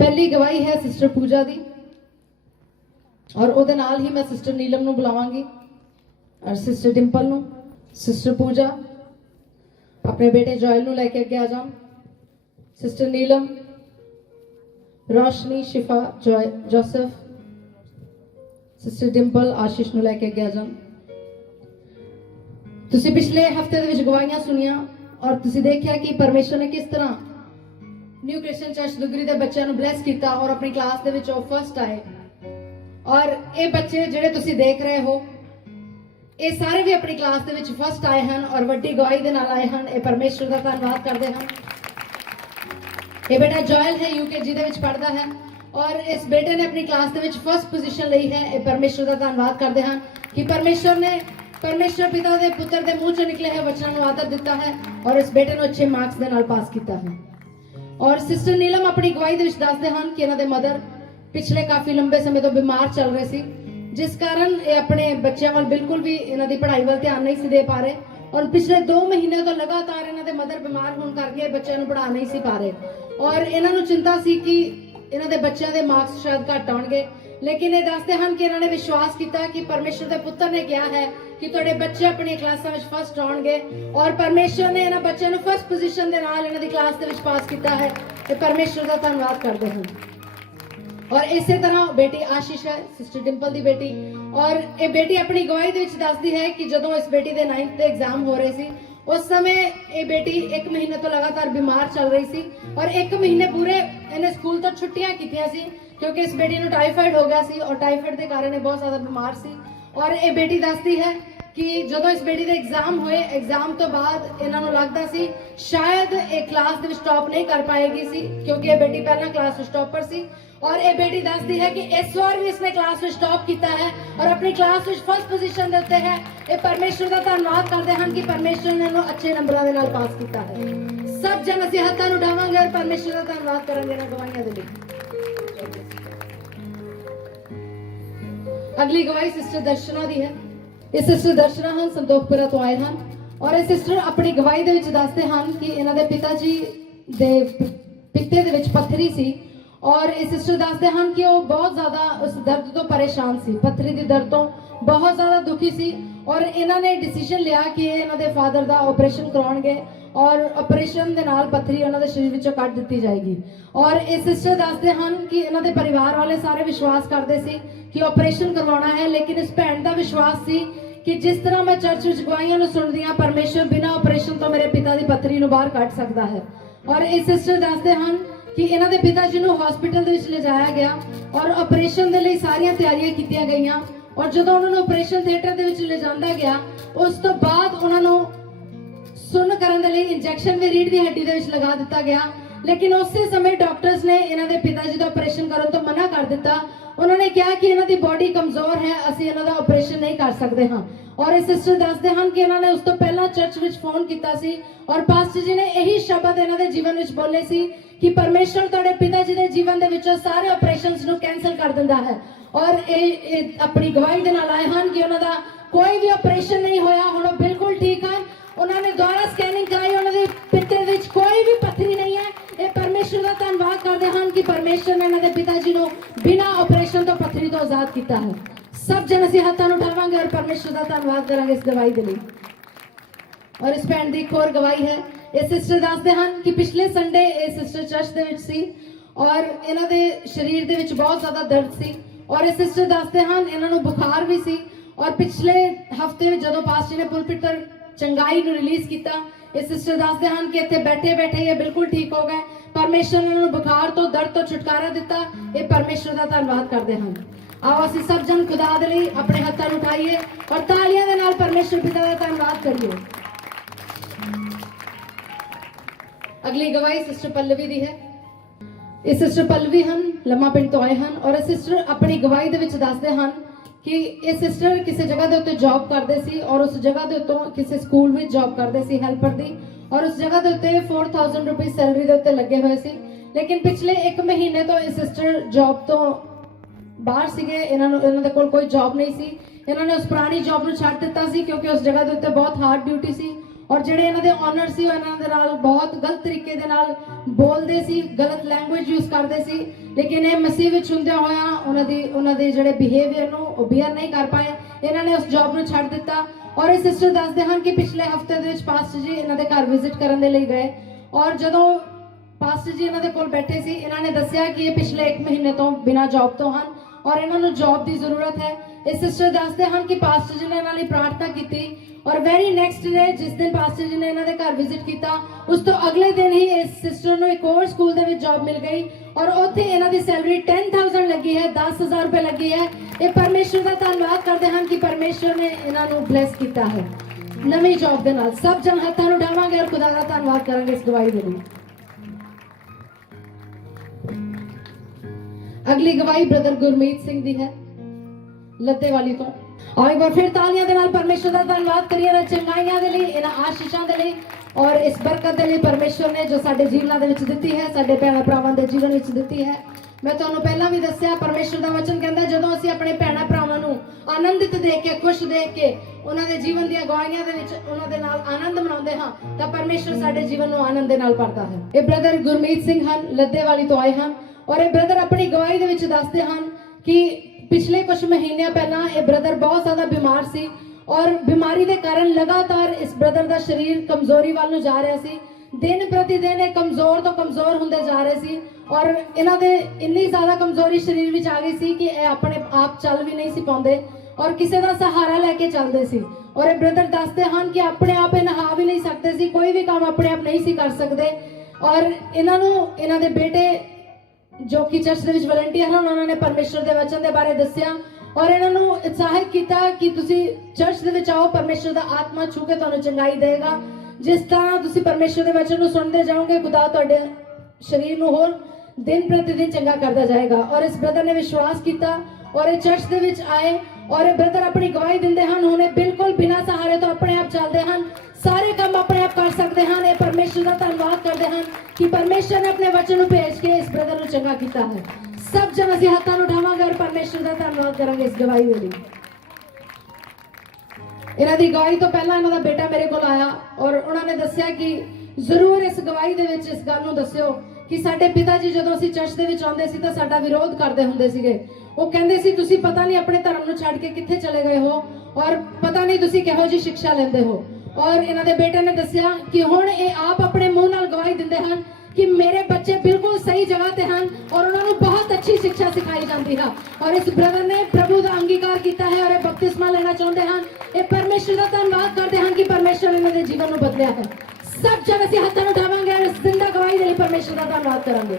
पहली गवाही है सिस्टर पूजा दी और ਉਹਦੇ ਨਾਲ ही मैं सिस्टर नीलम ਨੂੰ बुलावांगी और सिस्टर डिंपल ਨੂੰ। सिस्टर पूजा अपने बेटे जॉयल ਨੂੰ ਲੈ ਕੇ ਅੱਗੇ ਆ ਜਾਣ। सिस्टर नीलम, रोशनी, शिफा, जोसेफ, सिस्टर डिंपल, आशीष ਨੂੰ ਲੈ ਕੇ ਅੱਗੇ ਆ ਜਾਣ। ਤੁਸੀਂ ਪਿਛਲੇ ਹਫਤੇ ਦੇ ਵਿੱਚ ਗਵਾਹੀਆਂ ਸੁਣੀਆਂ ਔਰ ਤੁਸੀਂ ਦੇਖਿਆ ਕਿ ਪਰਮੇਸ਼ਰ ਨੇ ਕਿਸ ਤਰ੍ਹਾਂ न्यू क्रिश्चियन चर्च दुगरी के बच्चों को ब्लैस किया और अपनी क्लास के विच फर्स्ट आए। और ये बच्चे जिहड़े तुसीं देख रहे हो ये सारे भी अपनी क्लास के विच फर्स्ट आए हैं और वड्डी गवाही दे नाल आए हैं। ये परमेश्वर का धन्यवाद करते हैं। ये बेटा जॉयल है, यूकेजी दे विच पढ़दा है और इस बेटे ने अपनी क्लास के विच फर्स्ट पोजीशन ली है। ये परमेश्वर का धन्यवाद करते हैं कि परमेश्वर पिता के पुत्र के मुंह चों निकले है वचनां नूं आदर दिता है और इस बेटे नूं अच्छे मार्क्स दे नाल पास किया है। और सिस्टर नीलम अपनी गवाही दे विच दसदे हन कि इन्हां दे मदर पिछले काफी लंबे समय तो बीमार चल रहे सी, जिस कारण ये अपने बच्चों वाल बिल्कुल भी इन्हां दी पढ़ाई वाल ध्यान नहीं सी दे पा रहे और पिछले 2 महीने तो लगातार इन्हां दे मदर बीमार होने करके बच्चों नूं पढ़ा नहीं सी पा रहे और इन्हां नूं चिंता सी कि इन्हां दे बच्चों दे मार्क्स शायद घट आउणगे। लेकिन ये दसदे हन कि इन्हां ने विश्वास किया कि परमेश्वर दे पुत्र ने कहा है कि तुहाडे बच्चे अपनी क्लासां विच फर्स्ट आउणगे और परमेश्वर ने इन्हां बच्चों नूं फर्स्ट पोजीशन दे नाल इन्हां दी क्लास दे विच पास किया है। ते परमेश्वर का धन्यवाद करते हैं। और इसी तरह बेटी आशीष है, सिस्टर डिंपल दी बेटी, और ये बेटी अपनी गवाही दे विच दसदी है कि जदों इस बेटी दे 9th दे एग्जाम हो रहे सी उस समय ये बेटी 1 महीने तो लगातार बीमार चल रही सी और 1 महीने पूरे इन्हें स्कूल तो छुट्टियां कीतियां सी क्योंकि इस बेटी नूं टाइफाइड हो गया सी और टाइफाइड के कारण बहुत ज्यादा बीमार सी। और ये बेटी दसदी है कि जदों इस बेटी दे एग्जाम होए, एग्जाम तो बाद इन्हां नूं लगदा सी शायद एक क्लास दे विच टॉप नहीं कर पाएगी सी क्योंकि ये बेटी पहला क्लास विच टॉपर सी। और ये बेटी दसदी है कि इस बार भी इसने क्लास विच टॉप किया है और अपनी क्लास विच फर्स्ट पोजीशन दे उत्ते है। ये परमेश्वर का धन्यवाद करते हैं कि परमेश्वर ने इन्हूं अच्छे नंबरां दे नाल पास किया है। सब जन असीं हत्थां नूं उठावांगे और परमेश्वर का धन्यवाद करांगे इन्हां गवाहियां दे लई। अगली गवाही सिस्टर दर्शना दी है। ये सिस्टर दर्शना हन संतोखपुरा तो आए हैं और ये सिस्टर अपनी गवाही दे विच दसदे हन कि इन्हां दे पिता जी दे पित्ते दे विच पत्थरी सी और ये सिस्टर दसदे हन कि वो बहुत ज्यादा उस दर्द तो परेशान सी, पत्थरी दी दर्द तो बहुत ज्यादा दुखी सी और इन्हां ने डिसीजन लिया कि इन्हां दे फादर दा ऑपरेशन करवाउणगे और ऑपरेशन दे नाल पत्थरी उन्हां दे शरीर विचों कट दित्ती जाएगी। और ये सिस्टर दसदे हन कि इन्हां दे परिवार वाले सारे विश्वास करते सी कि ऑपरेशन करवाना है, लेकिन इस भैन का विश्वास सी कि जिस तरह मैं चर्च विच गवाहियां नूं सुणदी हां परमेश्वर बिना ऑपरेशन तो मेरे पिता दी पत्थरी नूं बाहर कढ सकदा है। और ये सिस्टर दसदे हन कि इन्हां दे पिता जी नूं हॉस्पिटल दे विच ले जाया गया और ऑपरेशन दे लई सारियां तैयारियां कीतियां गईयां और जदों उन्हां नूं ऑपरेशन थिएटर दे विच ले जांदा गया उस तो बाद उन्हां नूं सुन करन दे लई इंजैक्शन भी रीढ़ दी हड्डी दे विच लगा दिता गया। लेकिन उसी समय डॉक्टर्स ने इन्हां दे पिता जी दा ऑपरेशन करन तो मना कर दिता। उन्होंने कहा कि इन्हां दी बॉडी कमजोर है, असीं इन्हां दा ऑपरेशन नहीं कर सकते हाँ। और इस सिस्टर दसदे हन कि इन्हां ने उस तो पहला चर्च विच फोन कीता सी और पास्टर जी ने यही शब्द इन्हां दे जीवन विच बोले सी कि परमेश्वर तुहाडे पिता जी दे जीवन दे विचों सारे ऑपरेशंस नूं कैंसल कर दिंदा है। और ये अपनी गवाही दे नाल आए हन कि उन्हां दा कोई भी ऑपरेशन नहीं होया, हुण वो बिल्कुल ठीक है। उन्होंने दोबारा स्कैनिंग कराई, उन्होंने पित्ते विच कोई भी पत्थरी नहीं है। ये परमेश्वर का धन्यवाद करते हैं कि परमेश्वर ने इन्हां दे पिता जी नूं बिना ऑपरेशन तो पत्थरी तो आजाद किया है। सब जन असीं हत्थां नूं उठावांगे और परमेश्वर का धन्यवाद करांगे इस गवाही दे लई। और इस भैन दी एक होर गवाही है। ये सिस्टर दसदे हन कि पिछले संडे ये सिस्टर चर्च दे विच सी और इन्हां दे शरीर दे विच बहुत ज्यादा दर्द सी और ये सिस्टर दसदे हन इन्हां नूं बुखार भी सी और पिछले हफ्ते जदों पास्टर ने पुलपिट पर चंगाई नूं रिलीज किया ये सिस्टर दसदे हन कि इत्थे बैठे बैठे ये बिल्कुल ठीक हो गए। परमेश्वर ने उन्होंने बुखार तो दर्द तो छुटकारा दिता। ये परमेश्वर का धन्यवाद करते हैं। आओ असीं सब जन खुदा दे लई अपने हत्थां नूं उठाइए और तालियां दे नाल परमेश्वर पिता का धन्यवाद करिए। अगली गवाही सिस्टर पल्लवी दी है। ये सिस्टर पल्लवी हन लम्मा पिंड तो आए हन और सिस्टर अपनी गवाही दे विच दसदे हन कि ये सिस्टर किसी जगह के उत्ते जॉब करते सी और उस जगह के उत्तों किसी स्कूल में जॉब करते सी हेल्पर दी और उस जगह के उत्ते 4000 रुपीज़ सैलरी के उत्ते लगे हुए सी। लेकिन पिछले 1 महीने तो ये सिस्टर जॉब तो बाहर सीगे, इन्हां दे कोल कोई जॉब नहीं सी। इन्होंने उस पुरानी जॉब नूं छड्ड दित्ता सी क्योंकि उस जगह के उत्ते बहुत हार्ड ड्यूटी सी ਔਰ ਜਿਹੜੇ ਇਹਨਾਂ ਦੇ ਓਨਰ ਸੀ ਉਹ ਇਹਨਾਂ ਦੇ ਨਾਲ ਬਹੁਤ ਗਲਤ ਤਰੀਕੇ ਦੇ ਨਾਲ ਬੋਲਦੇ ਸੀ, ਗਲਤ ਲੈਂਗੁਏਜ ਯੂਜ਼ ਕਰਦੇ ਸੀ, ਲੇਕਿਨ ਇਹ ਮਸੀਹ ਵਿੱਚ ਹੁੰਦਿਆਂ ਹੋਇਆ ਉਹਨਾਂ ਦੇ ਜਿਹੜੇ ਬਿਹੇਵੀਅਰ ਨੂੰ ਉਹ ਬੀਅਰ ਨਹੀਂ ਕਰ ਪਾਏ। ਇਹਨਾਂ ਨੇ ਉਸ ਜੌਬ ਨੂੰ ਛੱਡ ਦਿੱਤਾ। ਔਰ ਇਹ ਸਿਸਟਰ ਦੱਸਦੇ ਹਨ ਕਿ ਪਿਛਲੇ ਹਫਤੇ ਦੇ ਵਿੱਚ ਪਾਸਟਰ ਜੀ ਇਹਨਾਂ ਦੇ ਘਰ ਵਿਜ਼ਿਟ ਕਰਨ ਦੇ ਲਈ ਗਏ, ਔਰ ਜਦੋਂ ਪਾਸਟਰ ਜੀ ਇਹਨਾਂ ਦੇ ਕੋਲ ਬੈਠੇ ਸੀ, ਇਹਨਾਂ ਨੇ ਦੱਸਿਆ ਕਿ ਇਹ ਪਿਛਲੇ 1 ਮਹੀਨੇ ਤੋਂ ਬਿਨਾਂ ਜੌਬ ਤੋਂ ਹਨ ਔਰ ਇਹਨਾਂ ਨੂੰ ਜੌਬ ਦੀ ਜ਼ਰੂਰਤ ਹੈ। ਇਹ ਸਿਸਟਰ ਦੱਸਦੇ ਹਨ ਕਿ ਪਾਸਟਰ ਜੀ ਨੇ ਇਹਨਾਂ ਲਈ ਪ੍ਰਾਰਥਨਾ ਕੀਤੀ ਔਰ ਵੈਰੀ ਨੈਕਸਟ ਡੇ ਜਿਸ ਦਿਨ ਪਾਸਟਰ ਜੀ ਨੇ ਇਹਨਾਂ ਦੇ ਘਰ ਵਿਜ਼ਿਟ ਕੀਤਾ, ਉਸ ਤੋਂ ਅਗਲੇ ਦਿਨ ਹੀ ਇਸ ਸਿਸਟਰ ਨੂੰ ਇੱਕ ਹੋਰ ਸਕੂਲ ਦੇ ਵਿੱਚ ਜੌਬ ਮਿਲ ਗਈ ਔਰ ਉੱਥੇ ਇਹਨਾਂ ਦੀ ਸੈਲਰੀ 10,000 ਲੱਗੀ ਹੈ, 10,000 ਰੁਪਏ ਲੱਗੀ ਹੈ। ਇਹ ਪਰਮੇਸ਼ਰ ਦਾ ਧੰਨਵਾਦ ਕਰਦੇ ਹਨ ਕਿ ਪਰਮੇਸ਼ਰ ਨੇ ਇਹਨਾਂ ਨੂੰ ਬਲੈਸ ਕੀਤਾ ਹੈ ਨਵੀਂ ਜੌਬ ਦੇ ਨਾਲ। ਸਭ ਜਨ ਹੱਥਾਂ ਨੂੰ ਉਠਾਵਾਂਗੇ ਔਰ ਖੁਦਾ ਦਾ ਧੰਨਵਾਦ ਕਰਾਂਗੇ ਇਸ ਗਵਾਹੀ ਦੇ ਲਈ। ਅਗਲੀ ਗਵਾਹੀ ਬ੍ਰਦਰ ਗੁਰਮੀਤ ਸਿੰਘ ਦੀ ਹੈ ਲੱਤੇਵਾਲੀ ਤੋਂ। और एक बार फिर तालियां दे नाल परमेश्वर दा धन्नवाद करिए ना चंगाइयां दे लई, इन्हां आशीषां दे लई और इस बरकत दे लई परमेश्वर ने जो साडे जीवनां दे विच दित्ती है, साडे भैणां भरावां दे जीवन विच दित्ती है। मैं तुहानूं पहलां भी दस्सिया परमेश्वर दा वचन कहंदा जदों असीं अपने भैणां भरावां नूं आनंदित देख के, खुश देख के, उन्हां दे जीवन दीयां गवाहियां दे विच उन्हां दे नाल आनंद मनाउंदे हां तां परमेश्वर साडे जीवन नूं आनंद दे नाल भरदा है। ये ब्रदर गुरमीत सिंह हन, लद्देवाली तो आए हन और ये ब्रदर अपनी गवाही दे विच दसदे हन कि पिछले कुछ महीने पहला ये ब्रदर बहुत ज्यादा बीमार सी और बीमारी के कारण लगातार इस ब्रदर का शरीर कमजोरी वाल जा रहा सी। दिन प्रति दिन ये कमजोर तो कमजोर होंदे जा रहे सी और इन्हां दे इन्नी ज्यादा कमजोरी शरीर विच आ गई सी कि ये अपने आप चल भी नहीं सी पाउंदे और किसी का सहारा लैके चलते सी। और ये ब्रदर दसते हैं कि अपने आप ये नहा भी नहीं सकते सी, कोई भी काम अपने आप नहीं सी कर सकते। और इन्हां दे बेटे जो कि चर्च दे विच वॉलंटियर हैं, उन्होंने परमेश्वर दे वचन दे बारे दस्सिया और इन्हां नूं उत्साहित किया कि तुसी चर्च दे विच आओ, परमेश्वर दा आत्मा छू के तुहानूं चंगाई देगा। जिस तरह तुसी परमेश्वर दे वचन नूं सुनदे जाओगे, खुदा तुहाडे शरीर नूं होर दिन प्रतिदिन चंगा करता जाएगा। और इस ब्रदर ने विश्वास किया और ये चर्च दे विच आए और ये ब्रदर अपनी गवाही दिंदे हन, हुणे बिल्कुल बिना सहारे तो अपने आप चलते हैं, सारे काम अपने आप कर सकते हैं। ये परमेश्वर का धन्यवाद करते हैं कि परमेश्वर ने अपने वचन को भेज के इस ब्रदर को चंगा किया है। सब जन असीं हत्थां नूं उठावांगे और परमेश्वर का धन्यवाद करांगे इस गवाही दे लई। इन्हां दी गवाही तो पहला इन्हां दा बेटा मेरे कोल आया और उन्होंने दस्सिया कि जरूर इस गवाही दे विच इस गल नूं दस्सिओ कि साडे पिता जी जदों असीं चर्च दे विच आउंदे सी तां साडा विरोध करदे हुंदे सीगे। वो कहंदे सी तुसीं पता नहीं अपने धर्म नूं छड्ड के कित्थे चले गए हो और पता नहीं तुसीं किहो जी शिक्षा लैंदे हो। और इन्हां दे बेटे ने दस्सिया कि हुण ये आप अपने मुंह नाल गवाही दिंदे हन कि मेरे बच्चे बिल्कुल सही जगह ते हैं और उन्होंने बहुत अच्छी शिक्षा सिखाई जाती है। और इस ब्रदर ने प्रभु का अंगीकार किया है और बपतिस्मा लेना चाहते हैं। ये परमेश्वर का धन्यवाद करते हैं कि परमेश्वर इन्होंने जीवन को बदलिया है। सब जन असीं हत्थां नूं उठावांगे और जिंदा गवाही दे लई परमेश्वर का धन्यवाद करांगे।